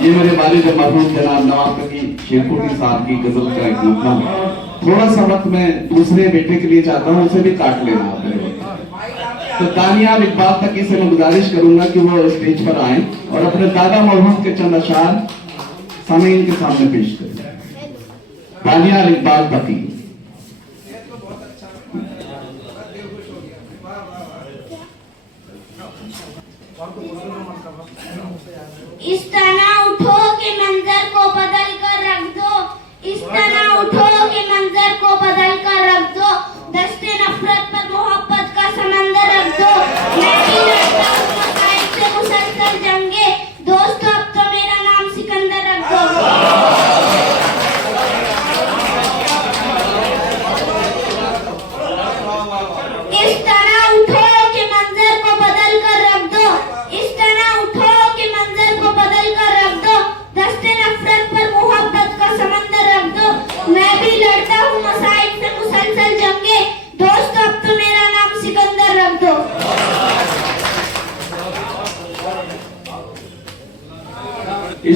ये मेरे वालिद मरहूम जनाब नवाब तकी शेरकोटी साहब की गजल का एक नगमा है। थोड़ा सा वक्त मैं दूसरे बेटे के लिए चाहता हूँ, उसे भी काट लेना आप मेरे वक्त। तो दानियाल इकबाल तकी से मैं गुजारिश करूंगा कि वो स्टेज पर आए और अपने दादा मरहूम के चंद अशार सामीन के सामने पेश करें। दानियाल इकबाल तकी। इस तना